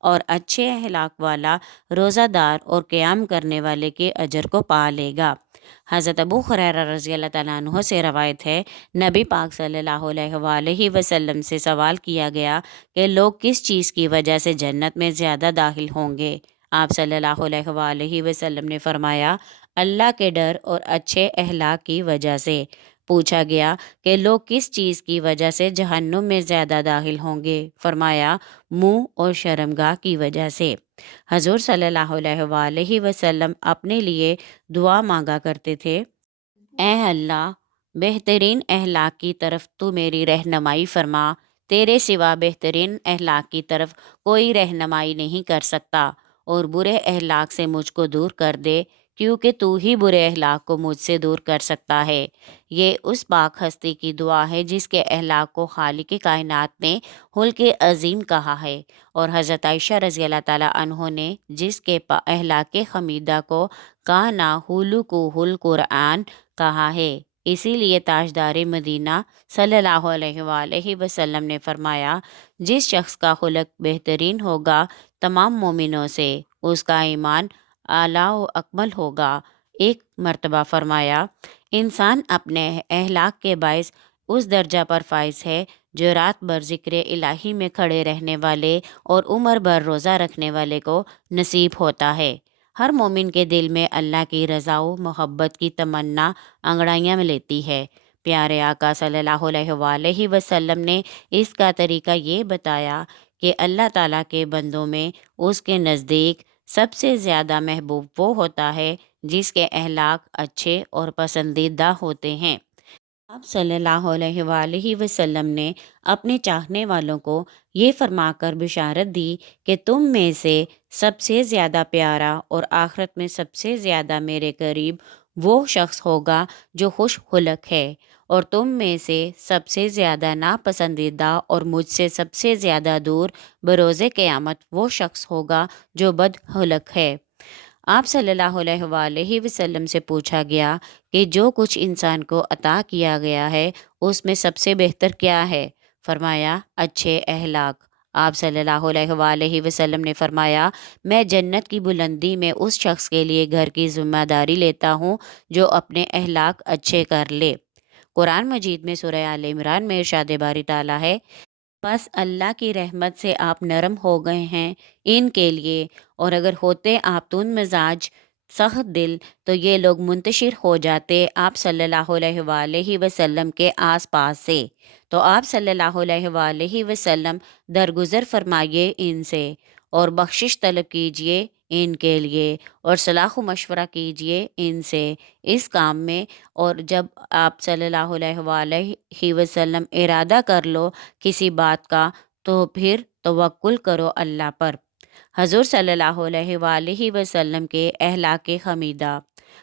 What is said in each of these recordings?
اور اچھے اخلاق والا روزہ دار اور قیام کرنے والے کے اجر کو پا لے گا۔ حضرت ابو ہریرہ رضی اللہ تعالیٰ عنہ سے روایت ہے، نبی پاک صلی اللہ علیہ وآلہ وسلم سے سوال کیا گیا کہ لوگ کس چیز کی وجہ سے جنت میں زیادہ داخل ہوں گے؟ آپ صلی اللہ علیہ وآلہ وسلم نے فرمایا، اللہ کے ڈر اور اچھے اخلاق کی وجہ سے۔ پوچھا گیا کہ لوگ کس چیز کی وجہ سے جہنم میں زیادہ داخل ہوں گے؟ فرمایا، منہ اور شرمگاہ کی وجہ سے۔ حضور صلی اللہ علیہ وآلہ وسلم اپنے لیے دعا مانگا کرتے تھے، اے اللہ، بہترین اخلاق کی طرف تو میری رہنمائی فرما، تیرے سوا بہترین اخلاق کی طرف کوئی رہنمائی نہیں کر سکتا، اور برے اخلاق سے مجھ کو دور کر دے، کیونکہ تو ہی برے اخلاق کو مجھ سے دور کر سکتا ہے۔ یہ اس پاک ہستی کی دعا ہے جس کے اخلاق کو خالق کائنات نے خلق عظیم کہا ہے، اور حضرت عائشہ رضی اللہ تعالیٰ عنہ نے جس کے اخلاق حمیدہ کو کانا خلقہ القرآن کہا ہے۔ اسی لیے تاجدار مدینہ صلی اللہ علیہ وآلہ وسلم نے فرمایا، جس شخص کا خلق بہترین ہوگا تمام مومنوں سے، اس کا ایمان اعلیٰ و اکمل ہوگا۔ ایک مرتبہ فرمایا، انسان اپنے اخلاق کے باعث اس درجہ پر فائز ہے جو رات بھر ذکر الہی میں کھڑے رہنے والے اور عمر بھر روزہ رکھنے والے کو نصیب ہوتا ہے۔ ہر مومن کے دل میں اللہ کی رضا و محبت کی تمنا انگڑائیاں میں لیتی ہے۔ پیارے آقا صلی اللہ علیہ وآلہ وسلم نے اس کا طریقہ یہ بتایا کہ اللہ تعالیٰ کے بندوں میں اس کے نزدیک سب سے زیادہ محبوب وہ ہوتا ہے جس کے اخلاق اچھے اور پسندیدہ ہوتے ہیں۔ آپ صلی اللہ علیہ وآلہ وسلم نے اپنے چاہنے والوں کو یہ فرما کر بشارت دی کہ تم میں سے سب سے زیادہ پیارا اور آخرت میں سب سے زیادہ میرے قریب وہ شخص ہوگا جو خوش خلق ہے، اور تم میں سے سب سے زیادہ ناپسندیدہ اور مجھ سے سب سے زیادہ دور بروز قیامت وہ شخص ہوگا جو بد خلق ہے۔ آپ صلی اللہ علیہ وآلہ وسلم سے پوچھا گیا کہ جو کچھ انسان کو عطا کیا گیا ہے اس میں سب سے بہتر کیا ہے؟ فرمایا، اچھے اخلاق۔ آپ صلی اللہ علیہ وآلہ وسلم نے فرمایا، میں جنت کی بلندی میں اس شخص کے لیے گھر کی ذمہ داری لیتا ہوں جو اپنے اخلاق اچھے کر لے۔ قرآن مجید میں سورہ آل عمران میں ارشاد باری تعالیٰ ہے، بس اللہ کی رحمت سے آپ نرم ہو گئے ہیں ان کے لیے، اور اگر ہوتے آپ تند مزاج سخت دل تو یہ لوگ منتشر ہو جاتے آپ صلی اللہ علیہ وآلہ وسلم کے آس پاس سے۔ تو آپ صلی اللہ علیہ وآلہ وسلم درگزر فرمائیے ان سے، اور بخشش طلب کیجئے ان کے لیے، اور صلاح و مشورہ کیجئے ان سے اس کام میں، اور جب آپ صلی اللہ علیہ وآلہ وسلم ارادہ کر لو کسی بات کا تو پھر توکل کرو اللہ پر۔ حضور صلی اللہ علیہ وآلہ وسلم کے اخلاق حمیدہ۔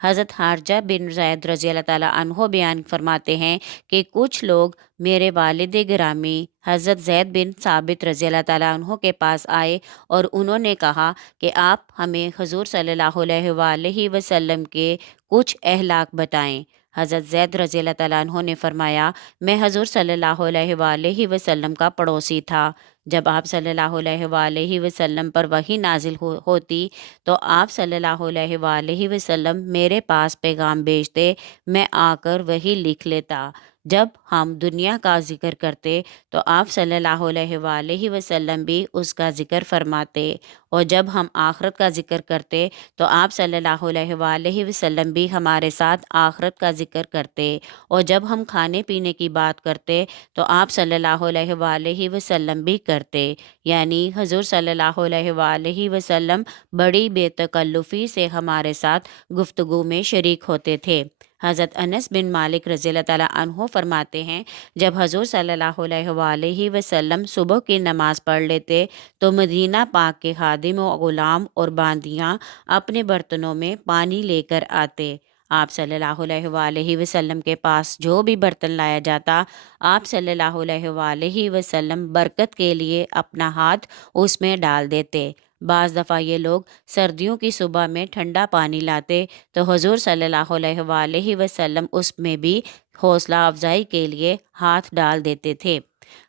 حضرت خارجہ بن زید رضی اللہ تعالیٰ عنہ بیان فرماتے ہیں کہ کچھ لوگ میرے والد گرامی حضرت زید بن ثابت رضی اللہ تعالیٰ عنہ کے پاس آئے اور انہوں نے کہا کہ آپ ہمیں حضور صلی اللہ علیہ وآلہ وسلم کے کچھ اخلاق بتائیں۔ حضرت زید رضی اللہ تعالیٰ عنہ نے فرمایا، میں حضور صلی اللہ علیہ وآلہ وسلم کا پڑوسی تھا۔ جب آپ صلی اللہ علیہ وآلہ وسلم پر وحی نازل ہوتی تو آپ صلی اللہ علیہ وآلہ وسلم میرے پاس پیغام بھیجتے، میں آ کر وہی لکھ لیتا۔ جب ہم دنیا کا ذکر کرتے تو آپ صلی اللہ علیہ وآلہ وسلم بھی اس کا ذکر فرماتے، اور جب ہم آخرت کا ذکر کرتے تو آپ صلی اللہ علیہ وآلہ وسلم بھی ہمارے ساتھ آخرت کا ذکر کرتے، اور جب ہم کھانے پینے کی بات کرتے تو آپ صلی اللہ علیہ وآلہ وسلم بھی کرتے، یعنی حضور صلی اللہ علیہ وآلہ وسلم بڑی بے تکلفی سے ہمارے ساتھ گفتگو میں شریک ہوتے تھے۔ حضرت انس بن مالک رضی اللہ تعالیٰ عنہ فرماتے ہیں، جب حضور صلی اللہ علیہ وآلہ وسلم صبح کی نماز پڑھ لیتے تو مدینہ پاک کے خادم و غلام اور باندیاں اپنے برتنوں میں پانی لے کر آتے۔ آپ صلی اللہ علیہ وآلہ وسلم کے پاس جو بھی برتن لایا جاتا، آپ صلی اللہ علیہ وآلہ وسلم برکت کے لیے اپنا ہاتھ اس میں ڈال دیتے۔ بعض دفعہ یہ لوگ سردیوں کی صبح میں ٹھنڈا پانی لاتے تو حضور صلی اللہ علیہ وآلہ وسلم اس میں بھی حوصلہ افزائی کے لیے ہاتھ ڈال دیتے تھے۔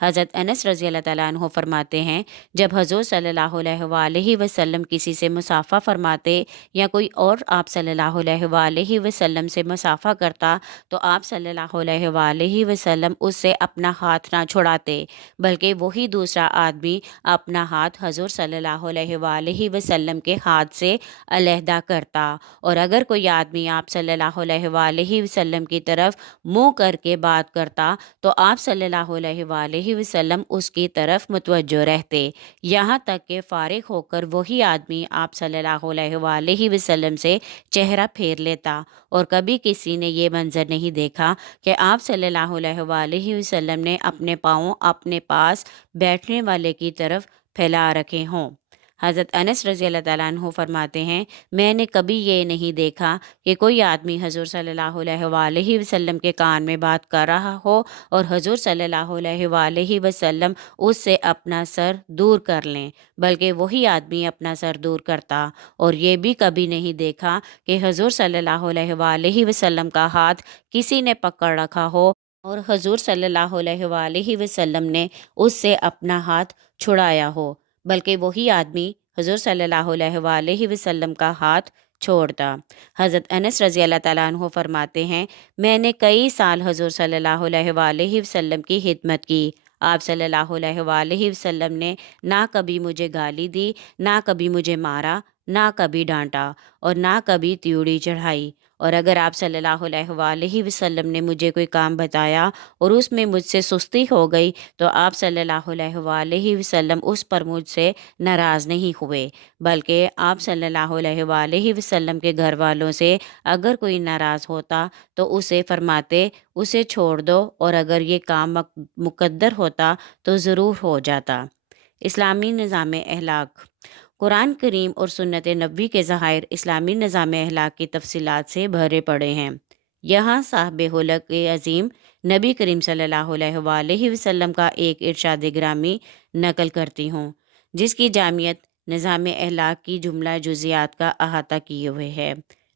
حضرت انس رضی اللہ تعالیٰ عنہ فرماتے ہیں، جب حضور صلی اللہ علیہ وآلہ وسلم کسی سے مصافحہ فرماتے یا کوئی اور آپ صلی اللہ علیہ وآلہ وسلم سے مصافحہ کرتا تو آپ صلی اللہ علیہ وآلہ وسلم اس سے اپنا ہاتھ نہ چھڑاتے، بلکہ وہی دوسرا آدمی اپنا ہاتھ حضور صلی اللہ علیہ وآلہ وسلم کے ہاتھ سے علیحدہ کرتا، اور اگر کوئی آدمی آپ صلی اللہ علیہ وآلہ وسلم کی طرف منہ کر کے بات کرتا تو آپ صلی اللہ علیہ وآلہ وسلم اس کی طرف متوجہ رہتے، یہاں تک کہ فارغ ہو کر وہی آدمی آپ صلی اللہ علیہ وآلہ وسلم سے چہرہ پھیر لیتا، اور کبھی کسی نے یہ منظر نہیں دیکھا کہ آپ صلی اللہ علیہ وآلہ وسلم نے اپنے پاؤں اپنے پاس بیٹھنے والے کی طرف پھیلا رکھے ہوں۔ حضرت انس رضی اللہ تعالیٰ عنہ فرماتے ہیں، میں نے کبھی یہ نہیں دیکھا کہ کوئی آدمی حضور صلی اللہ علیہ وآلہ وسلم کے کان میں بات کر رہا ہو اور حضور صلی اللہ علیہ وآلہ وسلم اس سے اپنا سر دور کر لیں، بلکہ وہی آدمی اپنا سر دور کرتا، اور یہ بھی کبھی نہیں دیکھا کہ حضور صلی اللہ علیہ وآلہ وسلم کا ہاتھ کسی نے پکڑ رکھا ہو اور حضور صلی اللہ علیہ وآلہ وسلم نے اس سے اپنا ہاتھ چھڑایا ہو، بلکہ وہی آدمی حضور صلی اللہ علیہ وآلہ وسلم کا ہاتھ چھوڑتا۔ حضرت انس رضی اللہ تعالیٰ عنہ فرماتے ہیں، میں نے کئی سال حضور صلی اللہ علیہ وآلہ وسلم کی خدمت کی، آپ صلی اللہ علیہ وآلہ وسلم نے نہ کبھی مجھے گالی دی، نہ کبھی مجھے مارا، نہ کبھی ڈانٹا، اور نہ کبھی تیوڑی چڑھائی، اور اگر آپ صلی اللہ علیہ وآلہ وسلم نے مجھے کوئی کام بتایا اور اس میں مجھ سے سستی ہو گئی تو آپ صلی اللہ علیہ وآلہ وسلم اس پر مجھ سے ناراض نہیں ہوئے، بلکہ آپ صلی اللہ علیہ وآلہ وسلم کے گھر والوں سے اگر کوئی ناراض ہوتا تو اسے فرماتے اسے چھوڑ دو، اور اگر یہ کام مقدر ہوتا تو ضرور ہو جاتا۔ اسلامی نظام اخلاق۔ قرآن کریم اور سنت نبوی کے ظاہر اسلامی نظام اخلاق کی تفصیلات سے بھرے پڑے ہیں۔ یہاں صاحب خلق عظیم نبی کریم صلی اللہ علیہ وآلہ وسلم کا ایک ارشاد گرامی نقل کرتی ہوں، جس کی جامعیت نظام اخلاق کی جملہ جزیات کا احاطہ کیے ہوئے ہے۔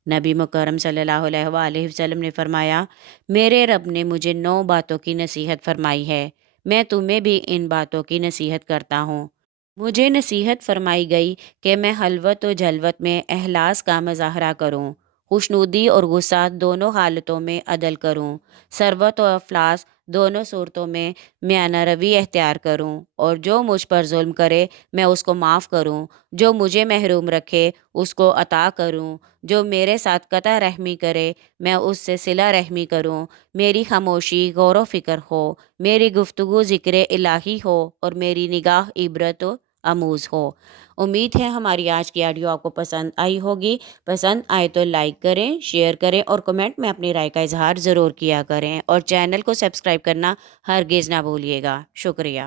نبی مکرم صلی اللہ علیہ وآلہ وسلم نے فرمایا، میرے رب نے مجھے 9 باتوں کی نصیحت فرمائی ہے، میں تمہیں بھی ان باتوں کی نصیحت کرتا ہوں۔ مجھے نصیحت فرمائی گئی کہ میں حلوت و جلوت میں اخلاص کا مظاہرہ کروں، خوشنودی اور غصہ دونوں حالتوں میں عدل کروں، ثروت و افلاس دونوں صورتوں میں میانہ روی اختیار کروں، اور جو مجھ پر ظلم کرے میں اس کو معاف کروں، جو مجھے محروم رکھے اس کو عطا کروں، جو میرے ساتھ قطع رحمی کرے میں اس سے صلہ رحمی کروں، میری خاموشی غور و فکر ہو، میری گفتگو ذکر الہی ہو، اور میری نگاہ عبرت و آموز ہو۔ امید ہے ہماری آج کی آڈیو آپ کو پسند آئی ہوگی۔ پسند آئے تو لائک کریں، شیئر کریں، اور کمنٹ میں اپنی رائے کا اظہار ضرور کیا کریں، اور چینل کو سبسکرائب کرنا ہرگز نہ بھولیے گا۔ شکریہ۔